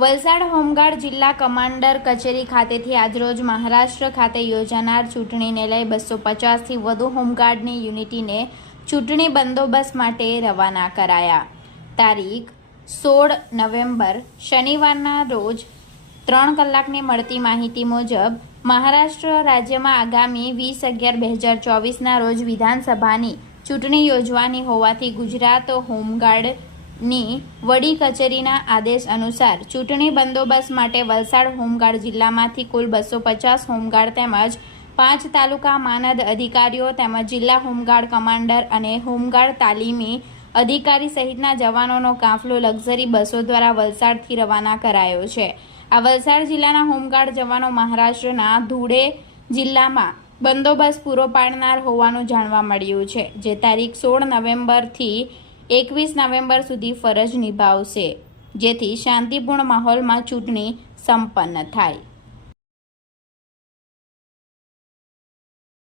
Valsad home guard જિલ્લા commander કચેરી ખાતેથી આજરોજ મહારાષ્ટ્ર ખાતે યોજાનાર ચૂંટણીને લઈ બસો પચાસથી વધુ હોમગાર્ડની યુનિટીને ચૂંટણી બંદોબસ્ત માટે રવાના કરાયા. તારીખ સોળ નવેમ્બર શનિવારના રોજ ત્રણ કલાકની મળતી માહિતી મુજબ, મહારાષ્ટ્ર રાજ્યમાં આગામી વીસ અગિયાર બે હજાર ચોવીસના રોજ વિધાનસભાની ચૂંટણી યોજવાની હોવાથી ગુજરાત હોમગાર્ડની વડી કચેરીના આદેશ અનુસાર ચૂંટણી બંદોબસ્ત માટે વલસાડ હોમગાર્ડ જિલ્લામાંથી કુલ બસો પચાસ હોમગાર્ડ તેમજ પાંચ તાલુકા માનદ અધિકારીઓ તેમજ જિલ્લા હોમગાર્ડ કમાન્ડર અને હોમગાર્ડ તાલીમી અધિકારી સહિતના જવાનોનો કાફલો લક્ઝરી બસો દ્વારા વલસાડથી રવાના કરાયો છે. આ વલસાડ જિલ્લાના હોમગાર્ડ જવાનો મહારાષ્ટ્રના ધુળે જિલ્લામાં બંદોબસ્ત પૂરો પાડનાર હોવાનું જાણવા મળ્યું છે, જે તારીખ સોળ નવેમ્બરથી એકવીસ નવેમ્બર સુધી ફરજ નિભાવશે જેથી શાંતિપૂર્ણ માહોલમાં ચૂંટણી સંપન્ન થાય.